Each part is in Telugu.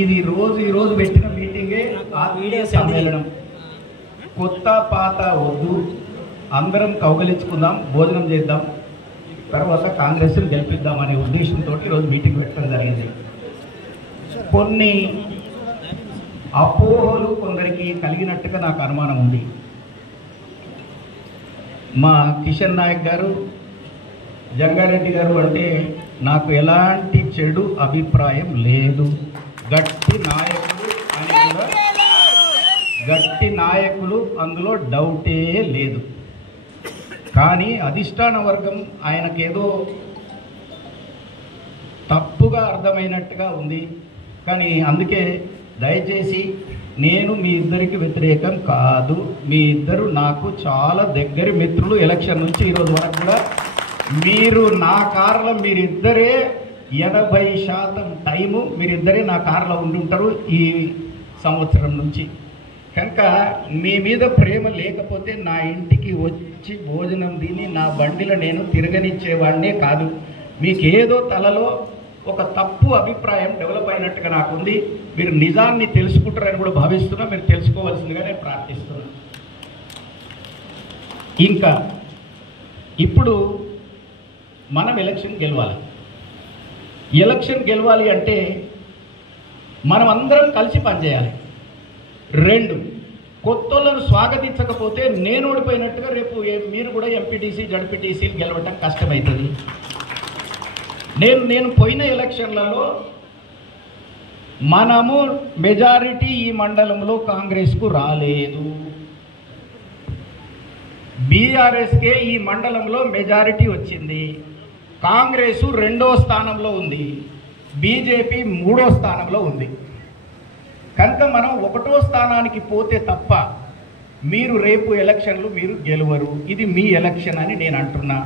ఇది ఈ రోజు పెట్టిన మీటింగే ఆత్మీయ సమ్మేళనం. కొత్త పాత వద్దు, అందరం కౌగలించుకుందాం, భోజనం చేద్దాం, తర్వాత కాంగ్రెస్ని గెలిపిద్దాం అనే ఉద్దేశంతో ఈరోజు మీటింగ్ పెట్టడం జరిగింది. కొన్ని అపోహలు కొందరికి కలిగినట్టుగా నాకు అనుమానం ఉంది. మా కిషన్ నాయక్ గారు, జంగారెడ్డి గారు అంటే నాకు ఎలాంటి చెడు అభిప్రాయం లేదు. గట్టి నాయకులు అందులో డౌటే లేదు. కానీ అధిష్టాన వర్గం ఆయనకేదో తప్పుగా అర్థమైనట్టుగా ఉంది. కానీ అందుకే దయచేసి నేను మీ ఇద్దరికి వ్యతిరేకం కాదు. మీ ఇద్దరు నాకు చాలా దగ్గర మిత్రులు. ఎలక్షన్ నుంచి ఈరోజు వరకు కూడా మీరు నా కార్లో మీరిద్దరే 80% టైము మీరిద్దరే నా కార్లో ఉండి ఉంటారు ఈ సంవత్సరం నుంచి. కనుక మీ మీద ప్రేమ లేకపోతే నా ఇంటికి వచ్చి భోజనం తిని నా బండిలో నేను తిరగనిచ్చేవాడినే కాదు. మీకేదో తలలో ఒక తప్పు అభిప్రాయం డెవలప్ అయినట్టుగా నాకుంది. మీరు నిజాన్ని తెలుసుకుంటారని కూడా భావిస్తున్నా. మీరు తెలుసుకోవాల్సిందిగా నేను ప్రార్థిస్తున్నాను. ఇంకా ఇప్పుడు మనం ఎలక్షన్ గెలవాలి అంటే మనం అందరం కలిసి పనిచేయాలి. 2, కొత్తలను స్వాగతించకపోతే నేను ఓడిపోయినట్టుగా రేపు మీరు కూడా ఎంపీటీసీ జడ్పీటీసీలు గెలవటం కష్టమవుతుంది. నేను పోయిన ఎలక్షన్లలో మనము మెజారిటీ ఈ మండలంలో కాంగ్రెస్కు రాలేదు. బీఆర్ఎస్కే ఈ మండలంలో మెజారిటీ వచ్చింది. కాంగ్రెస్ 2వ స్థానంలో ఉంది, బీజేపీ 3వ స్థానంలో ఉంది. కనుక మనం 1వ స్థానానికి పోతే తప్ప మీరు రేపు ఎలక్షన్లు మీరు గెలవరు. ఇది మీ ఎలక్షన్ అని నేను అంటున్నా.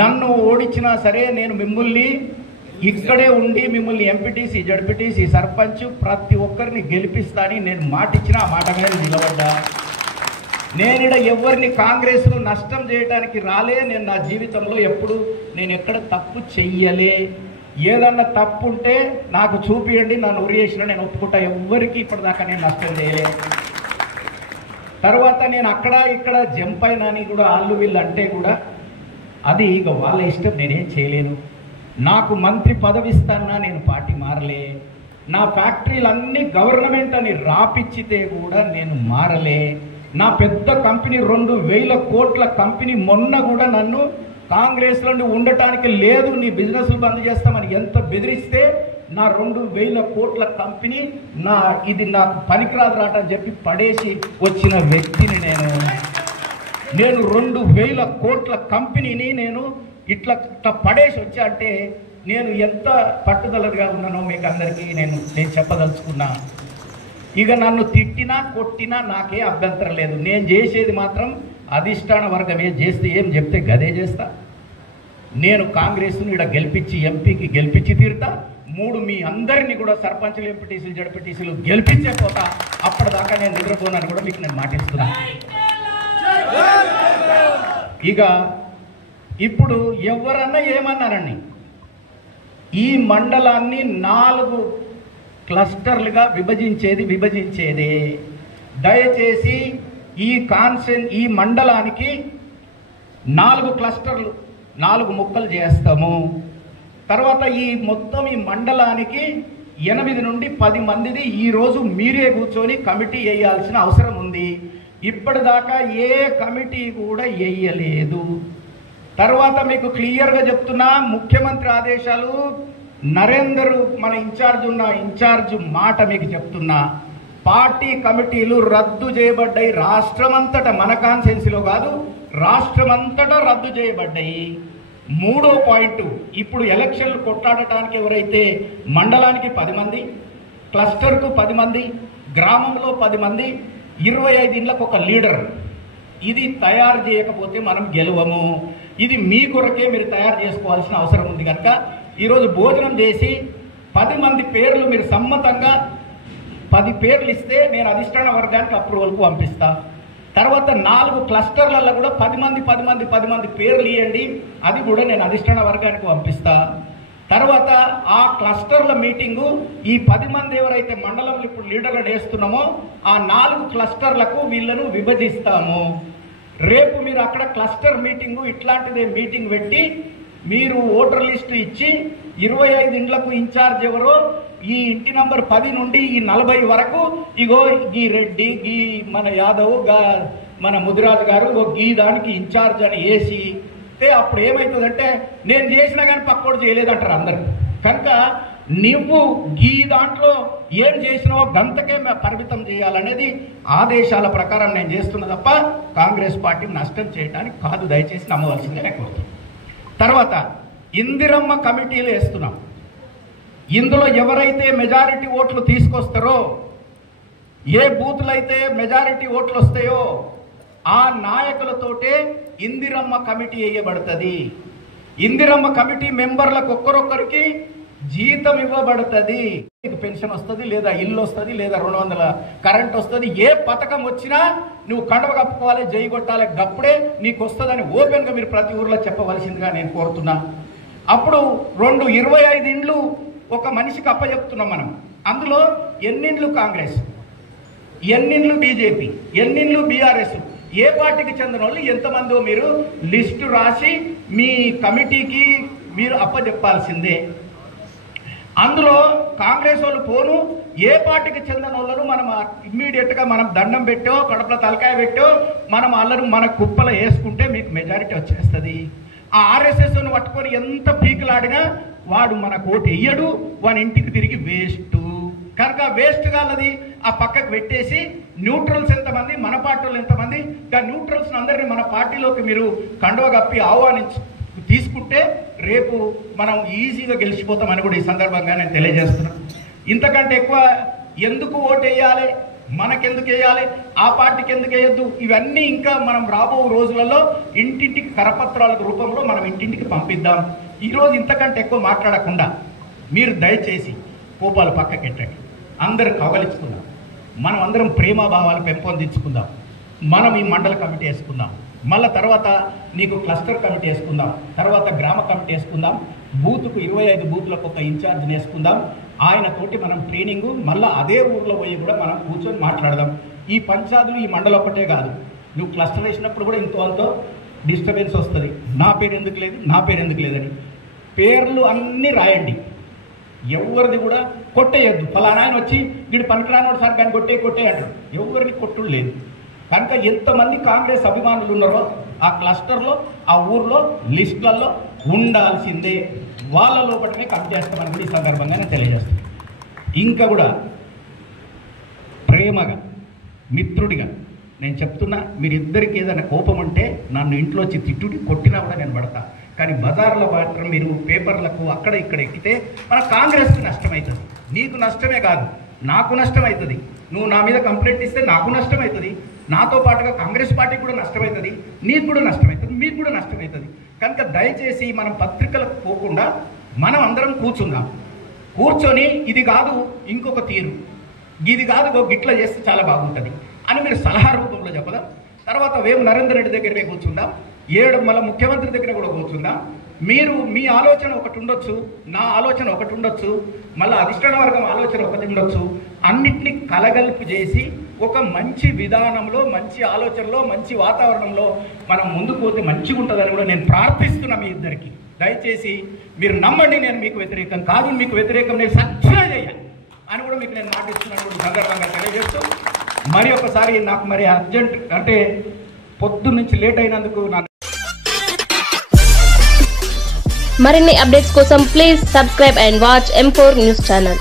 నన్ను ఓడించినా సరే నేను మిమ్మల్ని ఇక్కడే ఉండి మిమ్మల్ని ఎంపీటీసీ జడ్పీటీసీ సర్పంచ్ ప్రతి ఒక్కరిని గెలిపిస్తానని నేను మాటిచ్చిన ఆ మాట మీద నిలబడ్డా. నేను ఎవరిని కాంగ్రెస్ను నష్టం చేయడానికి రాలే. నేను నా జీవితంలో ఎప్పుడు నేను ఎక్కడ తప్పు చెయ్యలే. ఏదన్నా తప్పు ఉంటే నాకు చూపియండి, నన్ను ఉరి చేసిన నేను ఒప్పుకుంటా. ఎవ్వరికి ఇప్పటిదాకా నేను నష్టం చేయలే. తర్వాత నేను అక్కడ ఇక్కడ జంప్ అయినాని కూడా వాళ్ళు వీళ్ళు అంటే కూడా అది ఇక వాళ్ళ ఇష్టం, నేనేం చేయలేను. నాకు మంత్రి పదవి ఇస్తానా నేను పార్టీ మారలే. నా ఫ్యాక్టరీలన్నీ గవర్నమెంట్ అని రాపిచ్చితే కూడా నేను మారలే. నా పెద్ద కంపెనీ 2,000 కోట్ల కంపెనీ మొన్న కూడా నన్ను కాంగ్రెస్లో ఉండటానికి లేదు, నీ బిజినెస్లు బంద్ చేస్తామని ఎంత బెదిరిస్తే నా 2,000 కోట్ల కంపెనీ ఇది నాకు పనికిరాదు రాట అని చెప్పి పడేసి వచ్చిన వ్యక్తిని నేను 2,000 కోట్ల కంపెనీని నేను ఇట్లా పడేసి వచ్చా అంటే నేను ఎంత పట్టుదలగా ఉన్నానో మీకు అందరికీ నేను చెప్పదలుచుకున్నా. ఇక నన్ను తిట్టినా కొట్టినా నాకే అభ్యంతరం లేదు. నేను చేసేది మాత్రం అధిష్టాన వర్గం ఏం చెప్తే గదే చేస్తా. నేను కాంగ్రెస్ను ఇక్కడ గెలిపించి ఎంపీకి గెలిపించి తీరుతా. 3 మీ అందరినీ కూడా సర్పంచులు ఎంపీటీసీలు జడ్పీటీసీలు గెలిపించే పోతా. అప్పటిదాకా నేను నిద్రపోనని కూడా మీకు నేను మాటిస్తున్నా. ఇక ఇప్పుడు ఎవరన్నా ఏమన్నారని ఈ మండలాన్ని 4 క్లస్టర్లుగా విభజించేదే. దయచేసి ఈ మండలానికి 4 క్లస్టర్లు 4 ముక్కలు చేస్తాము. తర్వాత మొత్తం ఈ మండలానికి 8 నుండి 10 మందిది ఈరోజు మీరే కూర్చొని కమిటీ వేయాల్సిన అవసరం ఉంది. ఇప్పటిదాకా ఏ కమిటీ కూడా వేయలేదు. తర్వాత మీకు క్లియర్గా చెప్తున్నా, ముఖ్యమంత్రి ఆదేశాలు నరేందర్ మన ఇన్ఛార్జ్ మాట మీకు చెప్తున్నా. పార్టీ కమిటీలు రద్దు చేయబడ్డాయి రాష్ట్రమంతటా, మన కాన్స్టిట్యున్సీలో కాదు రాష్ట్రమంతటా రద్దు చేయబడ్డాయి. 3వ పాయింట్, ఇప్పుడు ఎలక్షన్లు కొట్లాడటానికి ఎవరైతే మండలానికి 10 మంది, క్లస్టర్కు 10 మంది, గ్రామంలో 10 మంది, 25 ఇళ్ళకు ఒక లీడర్, ఇది తయారు చేయకపోతే మనం గెలవము. ఇది మీ కొరకే మీరు తయారు చేసుకోవాల్సిన అవసరం ఉంది. కనుక ఈరోజు భోజనం చేసి 10 మంది పేర్లు మీరు సమ్మతంగా 10 పేర్లు ఇస్తే నేను అధిష్టాన వర్గానికి అప్రూవల్కు పంపిస్తా. తర్వాత 4 క్లస్టర్లలో కూడా 10 మంది పేర్లు ఇవ్వండి, అది కూడా నేను అధిష్టాన వర్గానికి పంపిస్తా. తర్వాత ఆ క్లస్టర్ల మీటింగు ఈ 10 మంది ఎవరైతే మండలంలో ఇప్పుడు లీడర్గా వేస్తున్నామో ఆ 4 క్లస్టర్లకు వీళ్ళను విభజిస్తాము. రేపు మీరు అక్కడ క్లస్టర్ మీటింగు ఇట్లాంటిదే మీటింగ్ పెట్టి మీరు ఓటర్ లిస్టు ఇచ్చి 25 ఇండ్లకు ఇన్ఛార్జ్ ఎవరో ఈ ఇంటి నంబర్ 10 నుండి ఈ 40 వరకు ఇగో ఈ రెడ్డి ఈ మన యాదవ్ మన ముదిరాజు గారు ఈ దానికి ఇన్ఛార్జ్ అని వేసి అప్పుడు ఏమవుతుందంటే నేను చేసినా కానీ పక్కోడు చేయలేదంటారు అందరు. కనుక నువ్వు ఈ దాంట్లో ఏం చేసినావో గంతకే పరిమితం చేయాలనేది ఆదేశాల ప్రకారం నేను చేస్తున్నా తప్ప కాంగ్రెస్ పార్టీ నష్టం చేయడానికి కాదు. దయచేసి నమ్మవలసిందిగా కోరుతున్నాను. తర్వాత ఇందిరమ్మ కమిటీలు వేస్తున్నాం. ఇందులో ఎవరైతే మెజారిటీ ఓట్లు తీసుకొస్తారో ఏ బూతులు అయితే మెజారిటీ ఓట్లు వస్తాయో ఆ నాయకులతోటే ఇందిరమ్మ కమిటీ వేయబడుతుంది. ఇందిరమ్మ కమిటీ మెంబర్లకు ఒక్కరొక్కరికి జీతం ఇవ్వబడుతుంది. నీకు పెన్షన్ వస్తుంది, లేదా ఇల్లు వస్తుంది, లేదా 200 కరెంట్ వస్తుంది. ఏ పథకం వచ్చినా నువ్వు కండవ కప్పుకోవాలి, జై కొట్టాలి, గప్పుడే నీకు వస్తుందని ఓపెన్గా మీరు ప్రతి ఊర్లో చెప్పవలసిందిగా నేను కోరుతున్నా. అప్పుడు 25 ఇండ్లు ఒక మనిషికి అప్పచెప్తున్నాం మనం. అందులో ఎన్నిండ్లు కాంగ్రెస్, ఎన్నిండ్లు బీజేపీ, ఎన్నిండ్లు బీఆర్ఎస్, ఏ పార్టీకి చెందిన వాళ్ళు ఎంతమందో మీరు లిస్టు రాసి మీ కమిటీకి మీరు అప్పచెప్పాల్సిందే. అందులో కాంగ్రెస్ వాళ్ళు పోను ఏ పార్టీకి చెందిన వాళ్ళను మనం ఇమ్మీడియట్గా మనం దండం పెట్టో కడపల తలకాయ పెట్టో మనం వాళ్ళను మన కుప్పలో వేసుకుంటే మీకు మెజారిటీ వచ్చేస్తుంది. ఆ ఆర్ఎస్ఎస్ను పట్టుకొని ఎంత పీకులాడినా వాడు మనకు ఓటు వేయడు, వాని ఇంటికి తిరిగి వేస్ట్. కనుక వేస్ట్ కాలది ఆ పక్కకు పెట్టేసి న్యూట్రల్స్ ఎంతమంది, మన పార్టీలు ఎంతమంది, ఆ న్యూట్రల్స్ అందరినీ మన పార్టీలోకి మీరు కండువ కప్పి తీసుకుంటే రేపు మనం ఈజీగా గెలిచిపోతామని కూడా ఈ సందర్భంగా నేను తెలియజేస్తున్నాను. ఇంతకంటే ఎక్కువ ఎందుకు ఓటు వేయాలి, మనకెందుకు వేయాలి, ఆ పార్టీకి ఎందుకు వేయద్దు, ఇవన్నీ ఇంకా మనం రాబో రోజులలో ఇంటింటికి కరపత్రాల రూపంలో మనం ఇంటింటికి పంపిద్దాం. ఈరోజు ఇంతకంటే ఎక్కువ మాట్లాడకుండా మీరు దయచేసి కోపాలు పక్కకెట్టండి, అందరూ కవలించుకుందాం, మనం అందరం ప్రేమభావాలు పెంపొందించుకుందాం. మనం ఈ మండల కమిటీ వేసుకుందాం, మళ్ళీ తర్వాత నీకు క్లస్టర్ కమిటీ వేసుకుందాం, తర్వాత గ్రామ కమిటీ వేసుకుందాం, బూత్కు 25 బూత్లకు ఒక ఇన్ఛార్జ్ని వేసుకుందాం. ఆయనతోటి మనం ట్రైనింగు మళ్ళీ అదే ఊర్లో పోయి కూడా మనం కూర్చొని మాట్లాడదాం. ఈ పంచాయతీలు ఈ మండలం ఒకటే కాదు, నువ్వు క్లస్టర్ వేసినప్పుడు కూడా ఇంతవరకు డిస్టర్బెన్స్ వస్తుంది. నా పేరు ఎందుకు లేదు, నా పేరు ఎందుకు లేదని పేర్లు అన్నీ రాయండి. ఎవరిది కూడా కొట్టేయద్దు. ఫలానా ఆయన వచ్చి వీడు పనికిరానోడు సార్ కానీ కొట్టే అంటారు. ఎవరిని కొట్టుడు లేదు. కనుక ఎంతమంది కాంగ్రెస్ అభిమానులు ఉన్నారో ఆ క్లస్టర్లో ఆ ఊర్లో లిస్టులలో ఉండాల్సిందే. వాళ్ళ లోపలనే కట్ చేస్తామని కూడా ఈ సందర్భంగా నేను తెలియజేస్తాను. ఇంకా కూడా ప్రేమగా మిత్రుడిగా నేను చెప్తున్నా, మీరిద్దరికి ఏదైనా కోపం ఉంటే నన్ను ఇంట్లో వచ్చి తిట్టుడి కొట్టినా కూడా నేను పడతా. కానీ బజార్లో మాత్రం మీరు పేపర్లకు అక్కడ ఇక్కడ ఎక్కితే మన కాంగ్రెస్కి నష్టమవుతుంది. నీకు నష్టమే కాదు, నాకు నష్టమవుతుంది. నువ్వు నా మీద కంప్లైంట్ ఇస్తే నాకు నష్టమవుతుంది, నాతో పాటుగా కాంగ్రెస్ పార్టీకి కూడా నష్టమవుతుంది, నీకు కూడా నష్టమవుతుంది, మీకు కూడా నష్టమవుతుంది. కనుక దయచేసి మనం పత్రికలకు పోకుండా మనం అందరం కూర్చుందాం. కూర్చొని ఇది కాదు ఇంకొక తీరు, ఇది కాదు గిట్ల చేస్తే చాలా బాగుంటుంది అని మీరు సలహా రూపంలో చెప్పదాం. తర్వాత వేము నరేందర్ రెడ్డి దగ్గరే కూర్చుందాం, మళ్ళీ ముఖ్యమంత్రి దగ్గర కూడా కూర్చుందాం. మీరు మీ ఆలోచన ఒకటి ఉండొచ్చు, నా ఆలోచన ఒకటి ఉండొచ్చు, మళ్ళీ అధిష్టాన వర్గం ఆలోచన ఒకటి ఉండొచ్చు. అన్నిటినీ కలగలుపు చేసి ఒక మంచి విధానంలో, మంచి ఆలోచనలో, మంచి వాతావరణంలో మనం ముందుకు పోతే మంచిగా ఉంటుందని కూడా నేను ప్రార్థిస్తున్నా మీ ఇద్దరికి. దయచేసి మీరు నమ్మండి, నేను మీకు వ్యతిరేకం కాదు, మీకు వ్యతిరేకం నేను సత్యం చేయాలి అని కూడా మీకు నేను మాటిస్తున్నాను కూడా సందర్భంగా తెలియజేస్తూ, మరి ఒకసారి నాకు మరి అర్జెంట్ అంటే పొద్దున్న నుంచి లేట్ అయినందుకు మరిన్ని అప్డేట్స్ కోసం please subscribe and watch M4 news channel.